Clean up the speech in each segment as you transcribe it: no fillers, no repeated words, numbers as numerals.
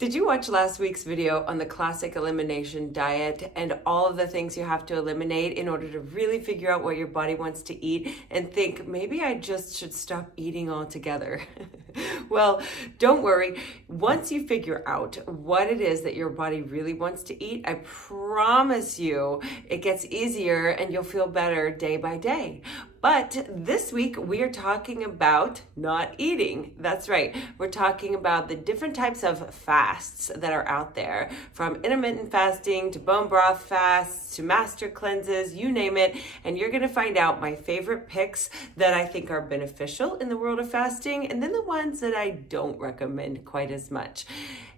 Did you watch last week's video on the classic elimination diet and all of the things you have to eliminate in order to really figure out what your body wants to eat and think, maybe I just should stop eating altogether? Well, don't worry. Once you figure out what it is that your body really wants to eat, I promise you it gets easier and you'll feel better day by day. But this week we are talking about not eating. That's right. We're talking about the different types of fasts that are out there, from intermittent fasting to bone broth fasts to master cleanses, you name it. And you're going to find out my favorite picks that I think are beneficial in the world of fasting, and then the ones that I don't recommend quite as much,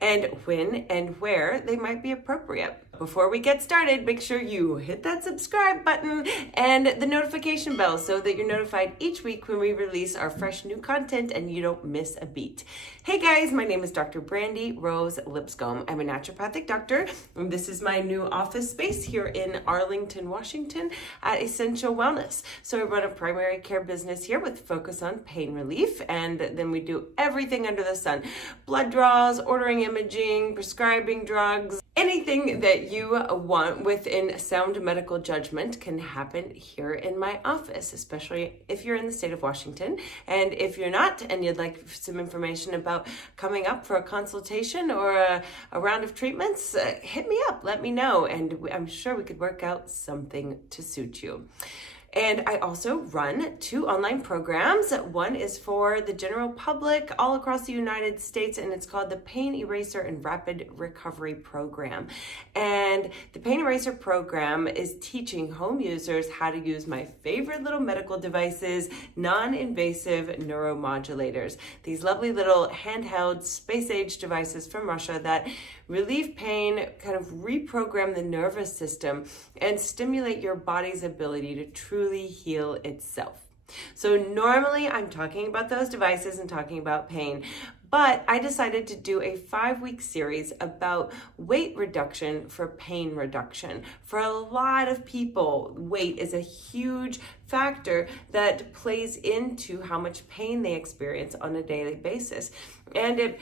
and when and where they might be appropriate. Before we get started, make sure you hit that subscribe button and the notification bell so that you're notified each week when we release our fresh new content and you don't miss a beat. Hey guys, my name is Dr. Brandy Rose Lipscomb. I'm a naturopathic doctor, and this is my new office space here in Arlington, Washington at Essential Wellness. So I run a primary care business here with focus on pain relief, and then we do everything under the sun. Blood draws, ordering imaging, prescribing drugs, anything that you want within sound medical judgment can happen here in my office, especially if you're in the state of Washington. And if you're not, and you'd like some information about coming up for a consultation or a round of treatments, hit me up, let me know, and I'm sure we could work out something to suit you. And I also run 2 online programs. One is for the general public all across the United States, and it's called the Pain Eraser and Rapid Recovery Program. And the Pain Eraser program is teaching home users how to use my favorite little medical devices, non-invasive neuromodulators. These lovely little handheld space-age devices from Russia that relieve pain, kind of reprogram the nervous system, and stimulate your body's ability to truly heal itself. So normally I'm talking about those devices and talking about pain, but I decided to do a 5-week series about weight reduction for pain reduction. For a lot of people, weight is a huge factor that plays into how much pain they experience on a daily basis. And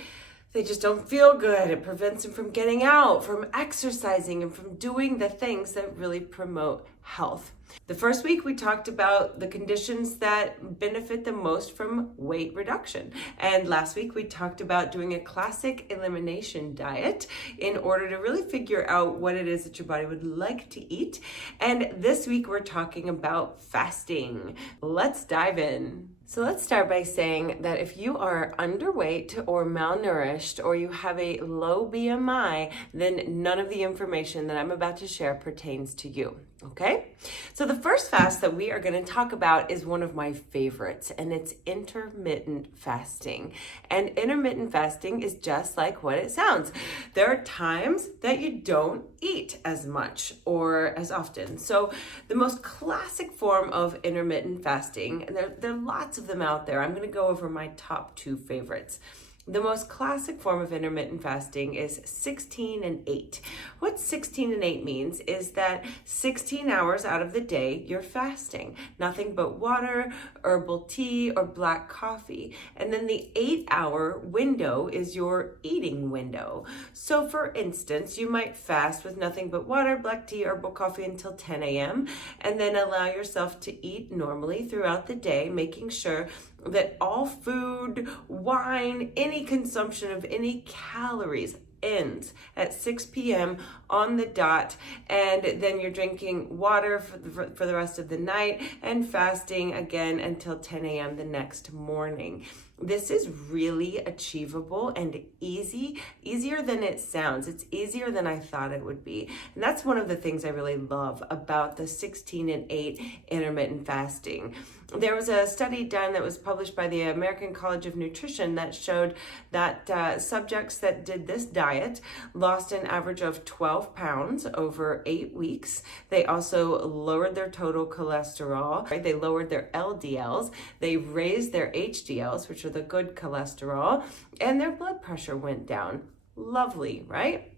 they just don't feel good. It prevents them from getting out, from exercising, and from doing the things that really promote health. The first week we talked about the conditions that benefit the most from weight reduction. And last week we talked about doing a classic elimination diet in order to really figure out what it is that your body would like to eat. And this week we're talking about fasting. Let's dive in. So let's start by saying that if you are underweight or malnourished or you have a low BMI, then none of the information that I'm about to share pertains to you. Okay? So the first fast that we are going to talk about is one of my favorites, and it's intermittent fasting. And intermittent fasting is just like what it sounds. There are times that you don't eat as much or as often. So the most classic form of intermittent fasting, and there are lots of them out there. I'm going to go over my top 2 favorites. The most classic form of intermittent fasting is 16 and 8. What 16 and 8 means is that 16 hours out of the day, you're fasting. Nothing but water, herbal tea, or black coffee. And then the 8-hour window is your eating window. So for instance, you might fast with nothing but water, black tea, herbal coffee until 10 a.m. and then allow yourself to eat normally throughout the day, making sure that all food, wine, any consumption of any calories ends at 6 p.m. on the dot, and then you're drinking water for the rest of the night and fasting again until 10 a.m. the next morning. This is really achievable and easier than it sounds. It's easier than I thought it would be. And that's one of the things I really love about the 16 and 8 intermittent fasting. There was a study done that was published by the American College of Nutrition that showed that subjects that did this diet lost an average of 12 pounds over 8 weeks. They also lowered their total cholesterol, right? They lowered their LDLs, they raised their HDLs, which are the good cholesterol, and their blood pressure went down. Lovely, right?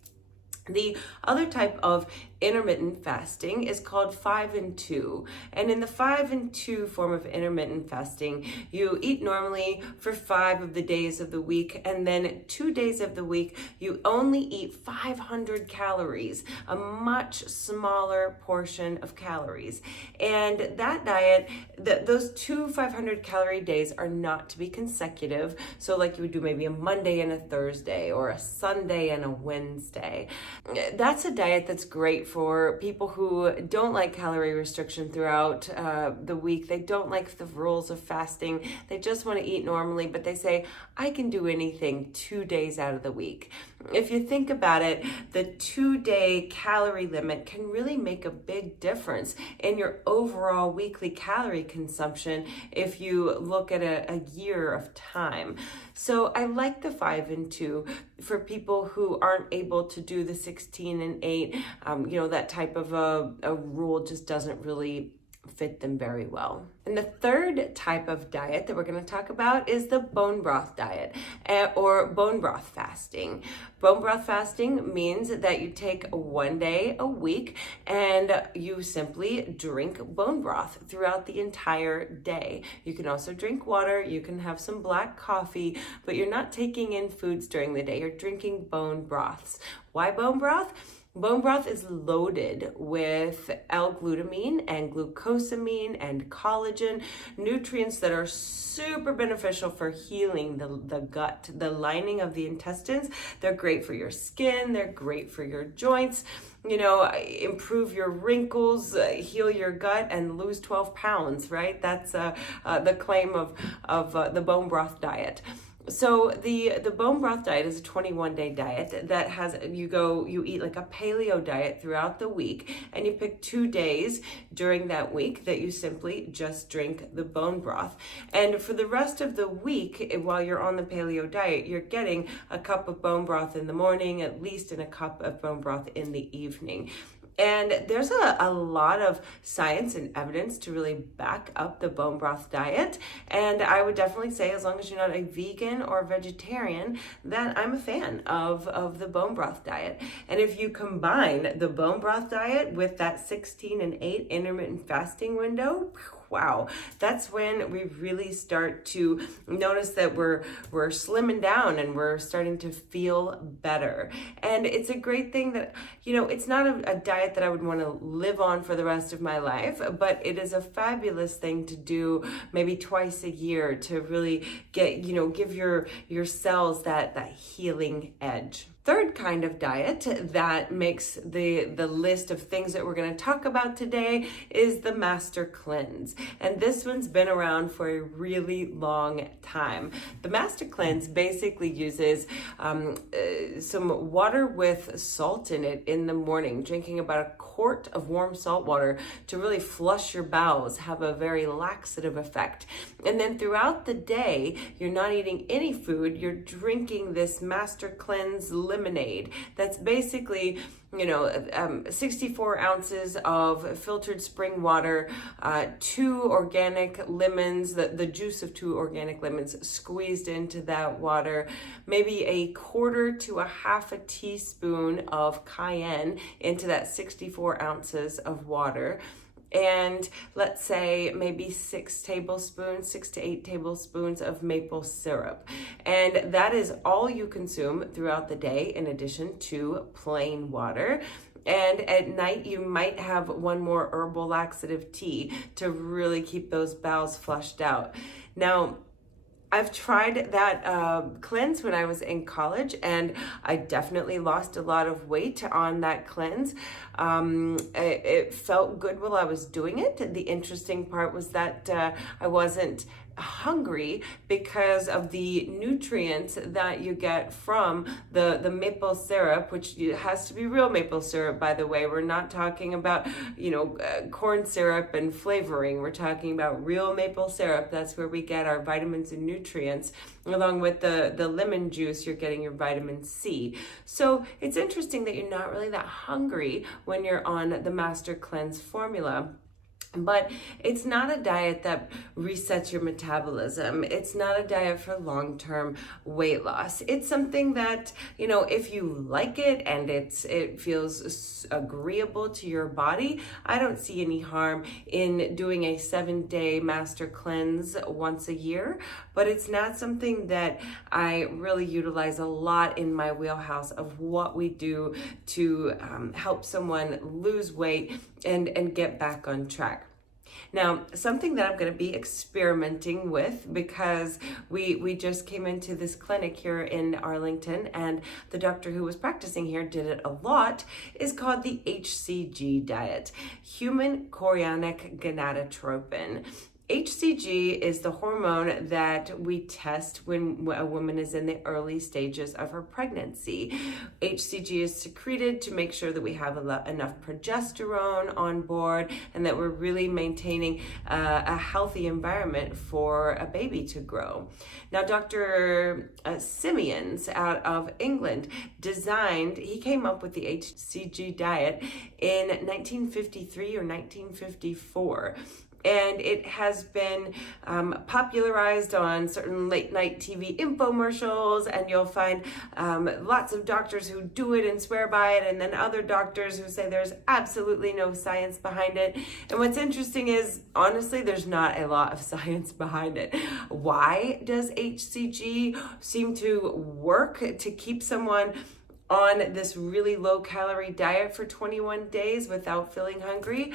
The other type of intermittent fasting is called 5 and 2. And in the 5 and 2 form of intermittent fasting, you eat normally for 5 of the days of the week, and then 2 days of the week, you only eat 500 calories, a much smaller portion of calories. And that diet, those 2 500 calorie days are not to be consecutive. So like you would do maybe a Monday and a Thursday, or a Sunday and a Wednesday. That's a diet that's great for people who don't like calorie restriction throughout the week. They don't like the rules of fasting. They just want to eat normally, but they say, I can do anything 2 days out of the week. If you think about it, the 2-day calorie limit can really make a big difference in your overall weekly calorie consumption if you look at a year of time. So I like the 5 and 2 for people who aren't able to do the 16 and 8. That type of a rule just doesn't really fit them very well. And the third type of diet that we're going to talk about is the bone broth diet, or bone broth fasting. Bone broth fasting means that you take 1 day a week and you simply drink bone broth throughout the entire day. You can also drink water, you can have some black coffee, but you're not taking in foods during the day. You're drinking bone broths. Why bone broth? Bone broth is loaded with L-glutamine and glucosamine and collagen, nutrients that are super beneficial for healing the gut, the lining of the intestines. They're great for your skin, they're great for your joints, improve your wrinkles, heal your gut, and lose 12 pounds, right? That's the claim of the bone broth diet. So the bone broth diet is a 21-day diet that has, you eat like a paleo diet throughout the week, and you pick 2 days during that week that you simply just drink the bone broth. And for the rest of the week, while you're on the paleo diet, you're getting a cup of bone broth in the morning, at least, and a cup of bone broth in the evening. And there's a lot of science and evidence to really back up the bone broth diet. And I would definitely say, as long as you're not a vegan or vegetarian, that I'm a fan of the bone broth diet. And if you combine the bone broth diet with that 16 and 8 intermittent fasting window, wow, that's when we really start to notice that we're slimming down and we're starting to feel better. And it's a great thing that, it's not a diet that I would want to live on for the rest of my life, but it is a fabulous thing to do maybe twice a year to really give your cells that healing edge. Third kind of diet that makes the list of things that we're going to talk about today is the Master Cleanse. And this one's been around for a really long time. The Master Cleanse basically uses some water with salt in it in the morning, drinking about a quart of warm salt water to really flush your bowels, have a very laxative effect. And then throughout the day, you're not eating any food, you're drinking this Master Cleanse lemonade. That's basically 64 ounces of filtered spring water, 2 organic lemons, the juice of 2 organic lemons squeezed into that water, maybe a quarter to a half a teaspoon of cayenne into that 64 ounces of water. And let's say maybe 6 to 8 tablespoons of maple syrup. And that is all you consume throughout the day, in addition to plain water. And at night, you might have one more herbal laxative tea to really keep those bowels flushed out. Now, I've tried that cleanse when I was in college, and I definitely lost a lot of weight on that cleanse. It felt good while I was doing it. The interesting part was that I wasn't hungry because of the nutrients that you get from the maple syrup, which has to be real maple syrup, by the way. We're not talking about corn syrup and flavoring. We're talking about real maple syrup. That's where we get our vitamins and nutrients. Along with the lemon juice, you're getting your vitamin C. So it's interesting that you're not really that hungry when you're on the Master Cleanse formula. But it's not a diet that resets your metabolism. It's not a diet for long-term weight loss. It's something that, if you like it and it feels agreeable to your body, I don't see any harm in doing a 7-day master cleanse once a year. But it's not something that I really utilize a lot in my wheelhouse of what we do to help someone lose weight and get back on track. Now, something that I'm going to be experimenting with, because we just came into this clinic here in Arlington, and the doctor who was practicing here did it a lot, is called the Hcg diet, human chorionic gonadotropin. Hcg is the hormone that we test when a woman is in the early stages of her pregnancy. Hcg is secreted to make sure that we have enough progesterone on board and that we're really maintaining a healthy environment for a baby to grow. Now, Dr. Simeons out of England he came up with the Hcg diet in 1953 or 1954. And it has been popularized on certain late night TV infomercials, and you'll find lots of doctors who do it and swear by it, and then other doctors who say there's absolutely no science behind it. And what's interesting is, honestly, there's not a lot of science behind it. Why does HCG seem to work to keep someone on this really low calorie diet for 21 days without feeling hungry?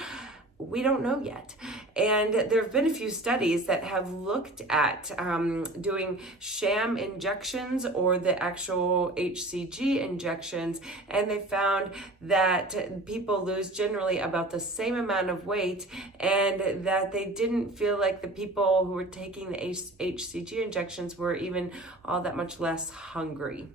We don't know yet. And there have been a few studies that have looked at doing sham injections or the actual HCG injections, and they found that people lose generally about the same amount of weight, and that they didn't feel like the people who were taking the HCG injections were even all that much less hungry.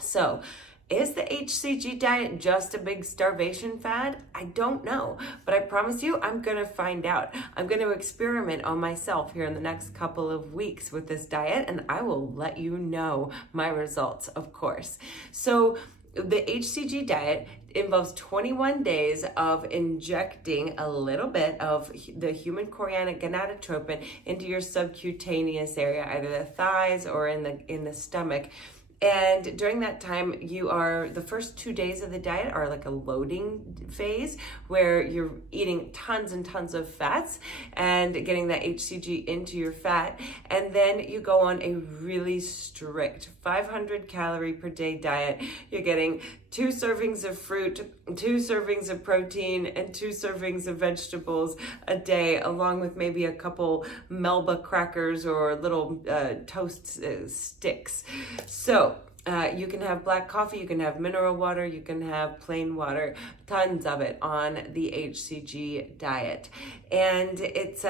So, is the HCG diet just a big starvation fad? I don't know, but I promise you I'm going to find out. I'm going to experiment on myself here in the next couple of weeks with this diet, and I will let you know my results, of course. So the HCG diet involves 21 days of injecting a little bit of the human chorionic gonadotropin into your subcutaneous area, either the thighs or in the stomach. And during that time, the first 2 days of the diet are like a loading phase where you're eating tons and tons of fats and getting that HCG into your fat. And then you go on a really strict 500 calorie per day diet. You're getting 2 servings of fruit, 2 servings of protein, and 2 servings of vegetables a day, along with maybe a couple Melba crackers or little toast sticks. So you can have black coffee, you can have mineral water, you can have plain water, tons of it on the HCG diet. And it's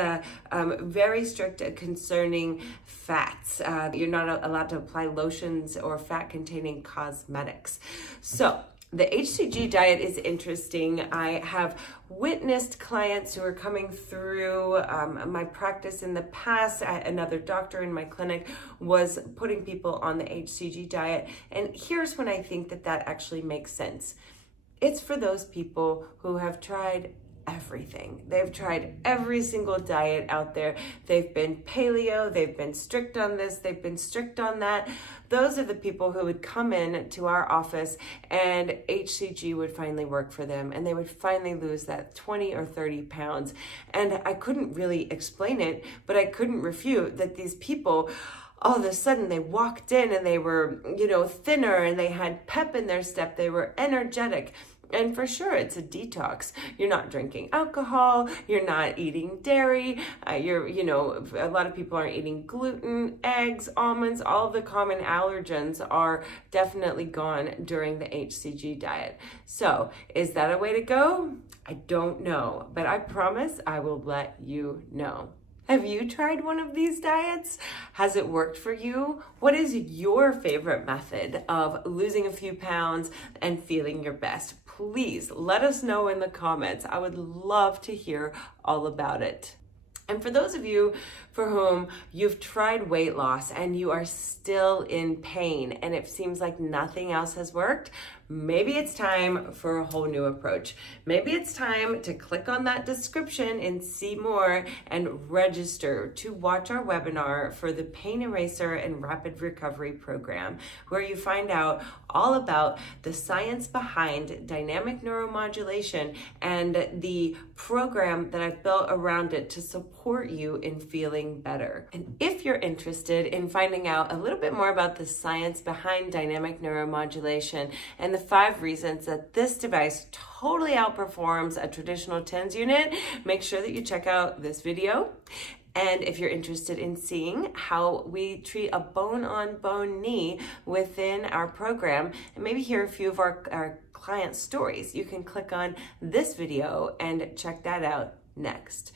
very strict concerning fats. You're not allowed to apply lotions or fat-containing cosmetics. So the HCG diet is interesting. I have witnessed clients who are coming through my practice in the past. Another doctor in my clinic was putting people on the HCG diet. And here's when I think that actually makes sense. It's for those people who have tried everything. They've tried every single diet out there. They've been paleo, they've been strict on this, they've been strict on that. Those are the people who would come in to our office and HCG would finally work for them, and they would finally lose that 20 or 30 pounds. And I couldn't really explain it, but I couldn't refute that these people, all of a sudden they walked in and they were, thinner, and they had pep in their step, they were energetic. And for sure, it's a detox. You're not drinking alcohol. You're not eating dairy. A lot of people aren't eating gluten, eggs, almonds. All of the common allergens are definitely gone during the HCG diet. So is that a way to go? I don't know, but I promise I will let you know. Have you tried one of these diets? Has it worked for you? What is your favorite method of losing a few pounds and feeling your best? Please let us know in the comments. I would love to hear all about it. And for those of you for whom you've tried weight loss and you are still in pain and it seems like nothing else has worked, maybe it's time for a whole new approach. Maybe it's time to click on that description and see more and register to watch our webinar for the Pain Eraser and Rapid Recovery Program, where you find out all about the science behind dynamic neuromodulation and the program that I've built around it to support you in feeling better. And if you're interested in finding out a little bit more about the science behind dynamic neuromodulation and the 5 reasons that this device totally outperforms a traditional TENS unit, make sure that you check out this video. And if you're interested in seeing how we treat a bone-on-bone knee within our program, and maybe hear a few of our client stories, you can click on this video and check that out next.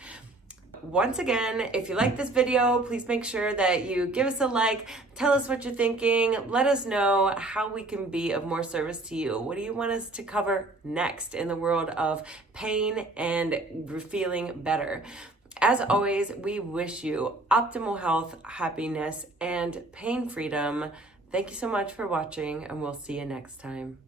Once again, if you like this video, please make sure that you give us a like, tell us what you're thinking, let us know how we can be of more service to you. What do you want us to cover next in the world of pain and feeling better? As always, we wish you optimal health, happiness, and pain freedom. Thank you so much for watching, and we'll see you next time.